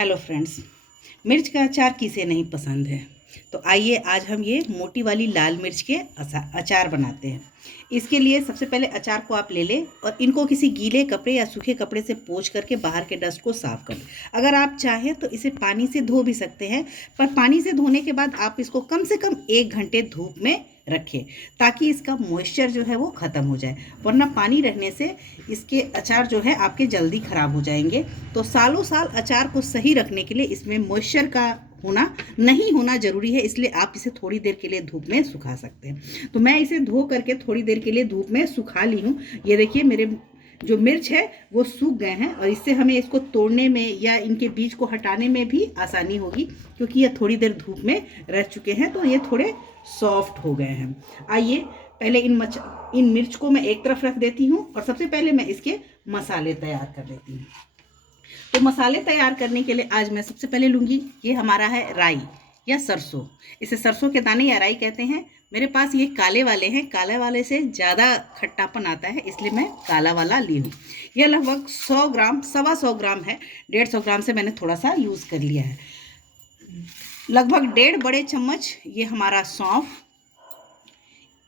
Hello friends, मिर्च का अचार किसे नहीं पसंद है। तो आइए आज हम ये मोटी वाली लाल मिर्च के अचार बनाते हैं। इसके लिए सबसे पहले अचार को आप ले लें और इनको किसी गीले कपड़े या सूखे कपड़े से पोंछ करके बाहर के डस्ट को साफ़ कर लें। अगर आप चाहें तो इसे पानी से धो भी सकते हैं, पर पानी से धोने के बाद आप इसको कम से कम 1 घंटे धूप में रखें ताकि इसका मॉइस्चर जो है वो ख़त्म हो जाए, वरना पानी रहने से इसके अचार जो है आपके जल्दी ख़राब हो जाएंगे। तो सालों साल अचार को सही रखने के लिए इसमें मॉइस्चर का होना नहीं होना ज़रूरी है, इसलिए आप इसे थोड़ी देर के लिए धूप में सुखा सकते हैं। तो मैं इसे धो करके थोड़ी देर के लिए धूप में सुखा ली हूँ। ये देखिए मेरे जो मिर्च है वो सूख गए हैं और इससे हमें इसको तोड़ने में या इनके बीज को हटाने में भी आसानी होगी, क्योंकि ये थोड़ी देर धूप में रह चुके हैं तो ये थोड़े सॉफ्ट हो गए हैं। आइए पहले इन मिर्च को मैं एक तरफ रख देती हूँ और सबसे पहले मैं इसके मसाले तैयार कर लेती हूँ। तो मसाले तैयार करने के लिए आज मैं सबसे पहले लूँगी, ये हमारा है राई या सरसों। इसे सरसों के दाने या राई कहते हैं। मेरे पास ये काले वाले हैं, काले वाले से ज़्यादा खट्टापन आता है, इसलिए मैं काला वाला ली हूँ। यह लगभग 100 ग्राम, 125 ग्राम है। 150 ग्राम से मैंने थोड़ा सा यूज़ कर लिया है। लगभग 1.5 बड़े चम्मच ये हमारा सौंफ,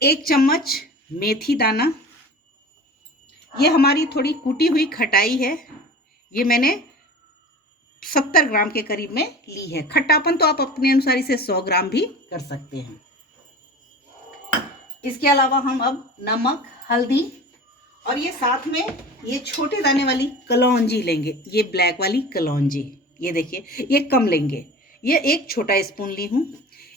1 चम्मच मेथी दाना, ये हमारी थोड़ी कूटी हुई खटाई है, ये मैंने 70 ग्राम के करीब में ली है। खट्टापन तो आप अपने अनुसार इसे 100 ग्राम भी कर सकते हैं। इसके अलावा हम अब नमक, हल्दी और ये साथ में ये छोटे दाने वाली कलौंजी लेंगे। ये ब्लैक वाली कलौंजी, ये देखिए ये कम लेंगे, ये 1 छोटा स्पून ली हूँ।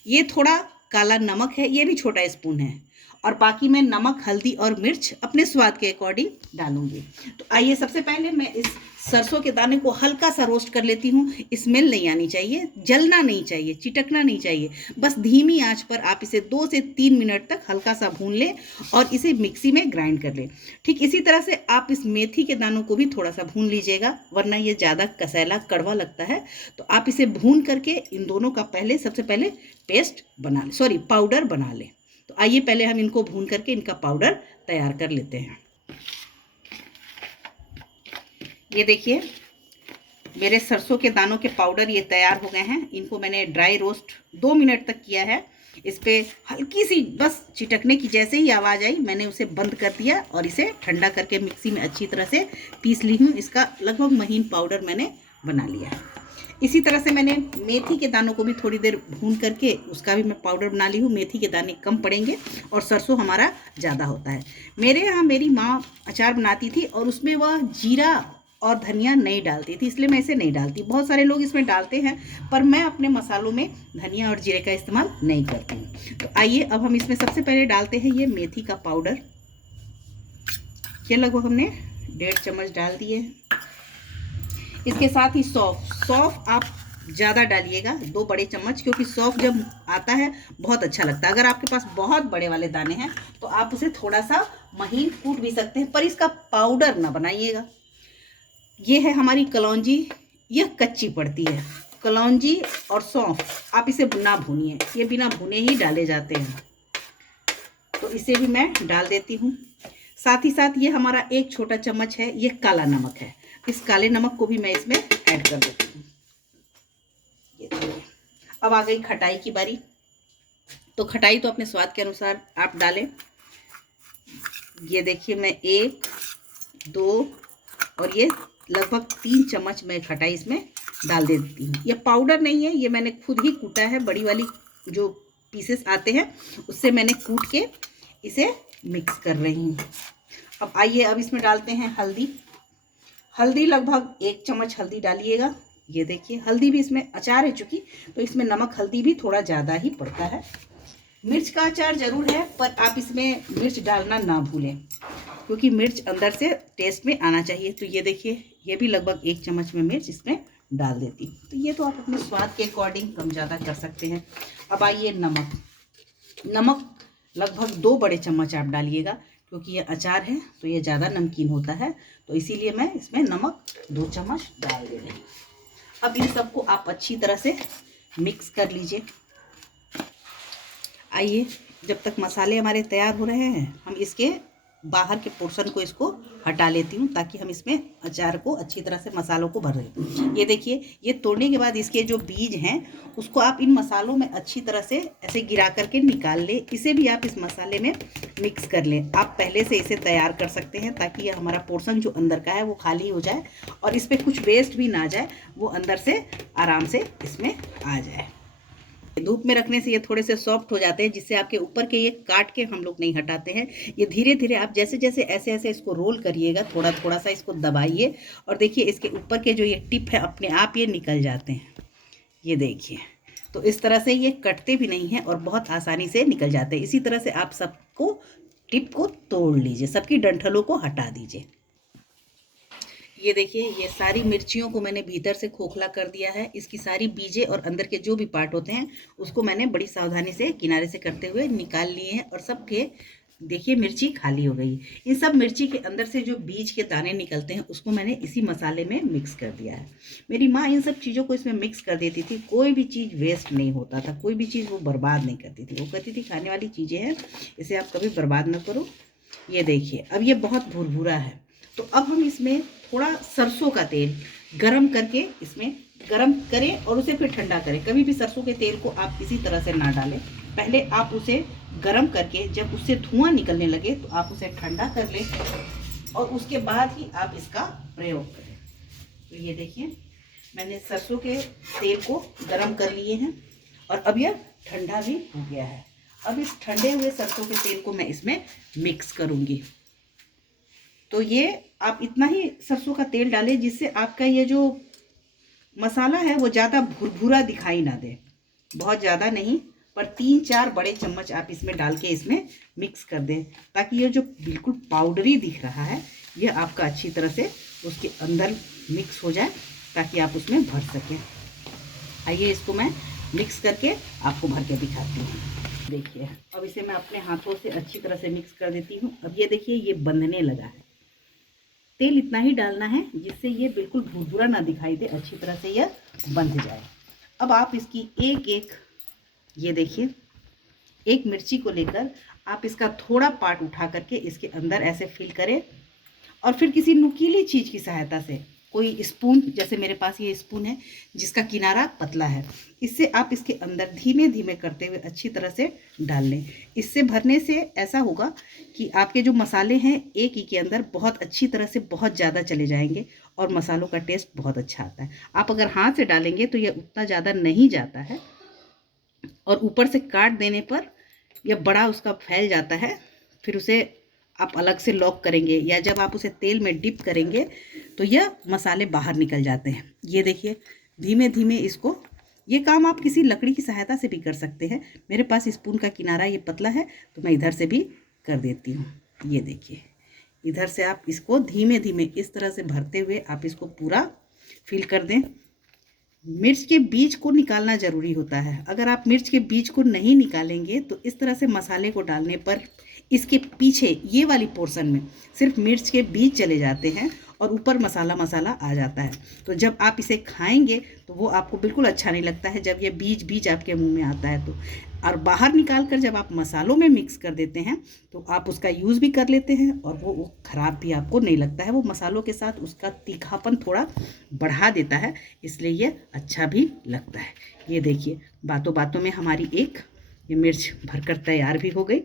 ये थोड़ा काला नमक है, ये भी छोटा स्पून है। और बाकी मैं नमक, हल्दी और मिर्च अपने स्वाद के अकॉर्डिंग डालूंगी। तो आइए सबसे पहले मैं इस सरसों के दाने को हल्का सा रोस्ट कर लेती हूँ। स्मेल नहीं आनी चाहिए, जलना नहीं चाहिए, चिटकना नहीं चाहिए। बस धीमी आंच पर आप इसे 2 से 3 मिनट तक हल्का सा भून लें और इसे मिक्सी में ग्राइंड कर लें। ठीक इसी तरह से आप इस मेथी के दानों को भी थोड़ा सा भून लीजिएगा, वरना ये ज़्यादा कसैला कड़वा लगता है। तो आप इसे भून करके इन दोनों का सबसे पहले पाउडर बना लें। तो आइए पहले हम इनको भून करके इनका पाउडर तैयार कर लेते हैं। ये देखिए मेरे सरसों के दानों के पाउडर ये तैयार हो गए हैं। इनको मैंने ड्राई रोस्ट 2 मिनट तक किया है। इस पर हल्की सी बस चिटकने की जैसे ही आवाज़ आई मैंने उसे बंद कर दिया और इसे ठंडा करके मिक्सी में अच्छी तरह से पीस ली हूँ। इसका लगभग महीन पाउडर मैंने बना लिया है। इसी तरह से मैंने मेथी के दानों को भी थोड़ी देर भून करके उसका भी मैं पाउडर बना ली हूँ। मेथी के दाने कम पड़ेंगे और सरसों हमारा ज़्यादा होता है। मेरे यहाँ मेरी माँ अचार बनाती थी और उसमें वह जीरा और धनिया नहीं डालती थी, इसलिए मैं इसे नहीं डालती। बहुत सारे लोग इसमें डालते हैं, पर मैं अपने मसालों में धनिया और जीरे का इस्तेमाल नहीं करती हूँ। तो आइए अब हम इसमें सबसे पहले डालते हैं ये मेथी का पाउडर। ये लगभग हमने 1.5 चम्मच डाल दिए। इसके साथ ही सौंफ आप ज़्यादा डालिएगा, 2 बड़े चम्मच, क्योंकि सौंफ जब आता है बहुत अच्छा लगता है। अगर आपके पास बहुत बड़े वाले दाने हैं तो आप उसे थोड़ा सा महीन कूट भी सकते हैं, पर इसका पाउडर ना बनाइएगा। ये है हमारी कलौंजी, यह कच्ची पड़ती है। कलौंजी और सौंफ आप इसे ना भूनिए, ये बिना भुने ही डाले जाते हैं। तो इसे भी मैं डाल देती हूँ। साथ ही साथ ये हमारा 1 छोटा चम्मच है, ये काला नमक है। इस काले नमक को भी मैं इसमें ऐड कर देती हूँ। ये देखिए अब आ गई खटाई की बारी। तो खटाई तो अपने स्वाद के अनुसार आप डालें। ये देखिए मैं 1, 2 और ये लगभग 3 चम्मच मैं खटाई इसमें डाल देती हूँ। ये पाउडर नहीं है, ये मैंने खुद ही कूटा है। बड़ी वाली जो पीसेस आते हैं उससे मैंने कूट के इसे मिक्स कर रही हूँ। अब आइए अब इसमें डालते हैं हल्दी लगभग 1 चम्मच हल्दी डालिएगा। ये देखिए हल्दी भी इसमें अचार है चूँकि, तो इसमें नमक हल्दी भी थोड़ा ज़्यादा ही पड़ता है। मिर्च का अचार ज़रूर है, पर आप इसमें मिर्च डालना ना भूलें, क्योंकि मिर्च अंदर से टेस्ट में आना चाहिए। तो ये देखिए ये भी लगभग 1 चम्मच में मिर्च इसमें डाल देती हूँ। तो ये तो आप अपने स्वाद के अकॉर्डिंग कम ज़्यादा कर सकते हैं। अब आइए नमक लगभग 2 बड़े चम्मच आप डालिएगा, क्योंकि ये अचार है तो ये ज़्यादा नमकीन होता है, तो इसीलिए मैं इसमें नमक 2 चम्मच डाल दे रही हूँ। अब इन सबको आप अच्छी तरह से मिक्स कर लीजिए। आइए जब तक मसाले हमारे तैयार हो रहे हैं हम इसके बाहर के पोर्शन को इसको हटा लेती हूँ, ताकि हम इसमें अचार को अच्छी तरह से मसालों को भर दें। ये देखिए, ये तोड़ने के बाद इसके जो बीज हैं उसको आप इन मसालों में अच्छी तरह से ऐसे गिरा करके निकाल लें। इसे भी आप इस मसाले में मिक्स कर लें। आप पहले से इसे तैयार कर सकते हैं, ताकि ये हमारा पोर्शन जो अंदर का है वो खाली हो जाए और इस पर कुछ वेस्ट भी ना जाए, वो अंदर से आराम से इसमें आ जाए। धूप में रखने से ये थोड़े से सॉफ्ट हो जाते हैं, जिससे आपके ऊपर के ये काट के हम लोग नहीं हटाते हैं। ये धीरे धीरे आप जैसे जैसे ऐसे ऐसे इसको रोल करिएगा, थोड़ा थोड़ा सा इसको दबाइए और देखिए इसके ऊपर के जो ये टिप है अपने आप ये निकल जाते हैं। ये देखिए, तो इस तरह से ये कटते भी नहीं हैं और बहुत आसानी से निकल जाते हैं। इसी तरह से आप सबको टिप को तोड़ लीजिए, सबकी डंठलों को हटा दीजिए। ये देखिए, ये सारी मिर्चियों को मैंने भीतर से खोखला कर दिया है। इसकी सारी बीजें और अंदर के जो भी पार्ट होते हैं उसको मैंने बड़ी सावधानी से किनारे से करते हुए निकाल लिए हैं और सबके देखिए मिर्ची खाली हो गई। इन सब मिर्ची के अंदर से जो बीज के दाने निकलते हैं उसको मैंने इसी मसाले में मिक्स कर दिया है। मेरी माँ इन सब चीज़ों को इसमें मिक्स कर देती थी। कोई भी चीज़ वेस्ट नहीं होता था, कोई भी चीज़ वो बर्बाद नहीं करती थी। वो कहती थी खाने वाली चीज़ें हैं, इसे आप कभी बर्बाद ना करो। ये देखिए, अब ये बहुत भुरभुरा है, तो अब हम इसमें थोड़ा सरसों का तेल गरम करके इसमें गरम करें और उसे फिर ठंडा करें। कभी भी सरसों के तेल को आप इसी तरह से ना डालें। पहले आप उसे गरम करके जब उससे धुआं निकलने लगे तो आप उसे ठंडा कर लें और उसके बाद ही आप इसका प्रयोग करें। तो ये देखिए, मैंने सरसों के तेल को गरम कर लिए हैं और अब यह ठंडा भी हो गया है। अब इस ठंडे हुए सरसों के तेल को मैं इसमें मिक्स करूँगी। तो ये आप इतना ही सरसों का तेल डालें जिससे आपका ये जो मसाला है वो ज़्यादा भुरभुरा दिखाई ना दे। बहुत ज़्यादा नहीं, पर 3-4 बड़े चम्मच आप इसमें डाल के इसमें मिक्स कर दें, ताकि ये जो बिल्कुल पाउडरी दिख रहा है ये आपका अच्छी तरह से उसके अंदर मिक्स हो जाए, ताकि आप उसमें भर सकें। आइए इसको मैं मिक्स करके आपको भर के दिखाती हूँ। देखिए, अब इसे मैं अपने हाथों से अच्छी तरह से मिक्स कर देती हूँ। अब ये देखिए, ये बंधने लगा है। तेल इतना ही डालना है जिससे ये बिल्कुल भुरभुरा ना दिखाई दे, अच्छी तरह से यह बंध जाए। अब आप इसकी एक एक, ये देखिए, एक मिर्ची को लेकर आप इसका थोड़ा पार्ट उठा करके इसके अंदर ऐसे फिल करें और फिर किसी नुकीली चीज़ की सहायता से, कोई स्पून, जैसे मेरे पास ये स्पून है जिसका किनारा पतला है, इससे आप इसके अंदर धीमे धीमे करते हुए अच्छी तरह से डाल लें। इससे भरने से ऐसा होगा कि आपके जो मसाले हैं एक ही के अंदर बहुत अच्छी तरह से बहुत ज़्यादा चले जाएंगे और मसालों का टेस्ट बहुत अच्छा आता है। आप अगर हाथ से डालेंगे तो यह उतना ज़्यादा नहीं जाता है और ऊपर से काट देने पर यह बड़ा उसका फैल जाता है। फिर उसे आप अलग से लॉक करेंगे या जब आप उसे तेल में डिप करेंगे तो यह मसाले बाहर निकल जाते हैं। ये देखिए, धीमे धीमे इसको, ये काम आप किसी लकड़ी की सहायता से भी कर सकते हैं। मेरे पास स्पून का किनारा ये पतला है तो मैं इधर से भी कर देती हूँ। ये देखिए, इधर से आप इसको धीमे धीमे इस तरह से भरते हुए आप इसको पूरा फिल कर दें। मिर्च के बीज को निकालना ज़रूरी होता है। अगर आप मिर्च के बीज को नहीं निकालेंगे तो इस तरह से मसाले को डालने पर इसके पीछे ये वाली पोर्शन में सिर्फ मिर्च के बीज चले जाते हैं और ऊपर मसाला मसाला आ जाता है। तो जब आप इसे खाएंगे तो वो आपको बिल्कुल अच्छा नहीं लगता है, जब ये बीज बीज आपके मुंह में आता है तो। और बाहर निकाल कर जब आप मसालों में मिक्स कर देते हैं तो आप उसका यूज़ भी कर लेते हैं और वो ख़राब भी आपको नहीं लगता है। वो मसालों के साथ उसका तीखापन थोड़ा बढ़ा देता है, इसलिए ये अच्छा भी लगता है। ये देखिए, बातों बातों में हमारी एक ये मिर्च भरकर तैयार भी हो गई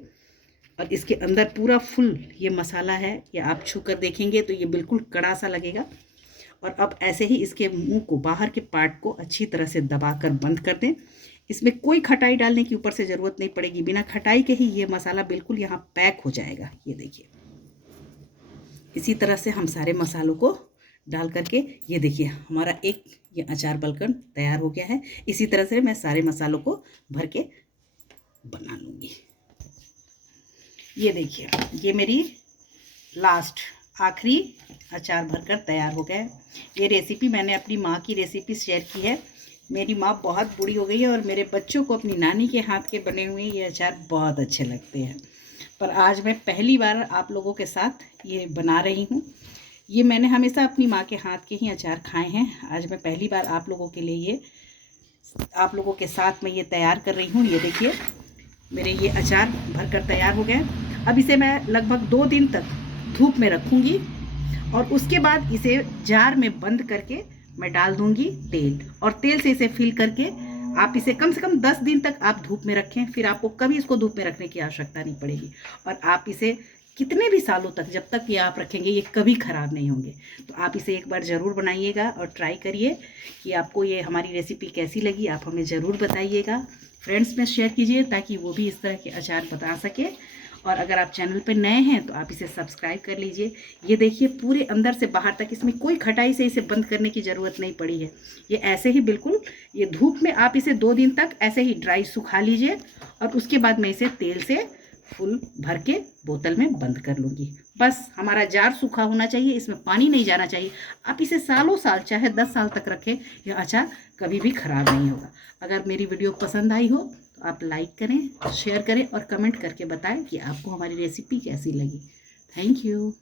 और इसके अंदर पूरा फुल ये मसाला है। ये आप छू कर देखेंगे तो ये बिल्कुल कड़ा सा लगेगा। और अब ऐसे ही इसके मुंह को, बाहर के पार्ट को अच्छी तरह से दबाकर बंद कर दें। इसमें कोई खटाई डालने की ऊपर से ज़रूरत नहीं पड़ेगी। बिना खटाई के ही ये मसाला बिल्कुल यहाँ पैक हो जाएगा। ये देखिए, इसी तरह से हम सारे मसालों को डाल करके, ये देखिए हमारा एक ये अचार बनकर तैयार हो गया है। इसी तरह से मैं सारे मसालों को भर के बना लूँगी। ये देखिए, ये मेरी लास्ट आखिरी अचार भरकर तैयार हो गया है। ये रेसिपी मैंने अपनी माँ की रेसिपी शेयर की है। मेरी माँ बहुत बूढ़ी हो गई है और मेरे बच्चों को अपनी नानी के हाथ के बने हुए ये अचार बहुत अच्छे लगते हैं। पर आज मैं पहली बार आप लोगों के साथ ये बना रही हूँ। ये मैंने हमेशा अपनी माँ के हाथ के ही अचार खाए हैं। आज मैं पहली बार आप लोगों के लिए ये, आप लोगों के साथ मैं ये तैयार कर रही हूँ। ये देखिए, मेरे ये अचार भरकर तैयार हो गए अब इसे मैं लगभग 2 दिन तक धूप में रखूँगी और उसके बाद इसे जार में बंद करके मैं डाल दूँगी तेल, और तेल से इसे फिल करके आप इसे कम से कम 10 दिन तक आप धूप में रखें। फिर आपको कभी इसको धूप में रखने की आवश्यकता नहीं पड़ेगी, और आप इसे कितने भी सालों तक, जब तक ये आप रखेंगे, ये कभी ख़राब नहीं होंगे। तो आप इसे एक बार ज़रूर बनाइएगा और ट्राई करिए कि आपको ये हमारी रेसिपी कैसी लगी, आप हमें ज़रूर बताइएगा। फ्रेंड्स में शेयर कीजिए ताकि वो भी इस तरह के अचार बता सके। और अगर आप चैनल पर नए हैं तो आप इसे सब्सक्राइब कर लीजिए। ये देखिए पूरे अंदर से बाहर तक, इसमें कोई खटाई से इसे बंद करने की ज़रूरत नहीं पड़ी है। ये ऐसे ही बिल्कुल, ये धूप में आप इसे 2 दिन तक ऐसे ही ड्राई सुखा लीजिए, और उसके बाद मैं इसे तेल से फुल भर के बोतल में बंद कर लूँगी। बस हमारा जार सूखा होना चाहिए, इसमें पानी नहीं जाना चाहिए। आप इसे सालों साल, चाहे 10 साल तक रखें, यह अचार कभी भी ख़राब नहीं होगा। अगर मेरी वीडियो पसंद आई हो तो आप लाइक करें, शेयर करें और कमेंट करके बताएं कि आपको हमारी रेसिपी कैसी लगी। Thank you.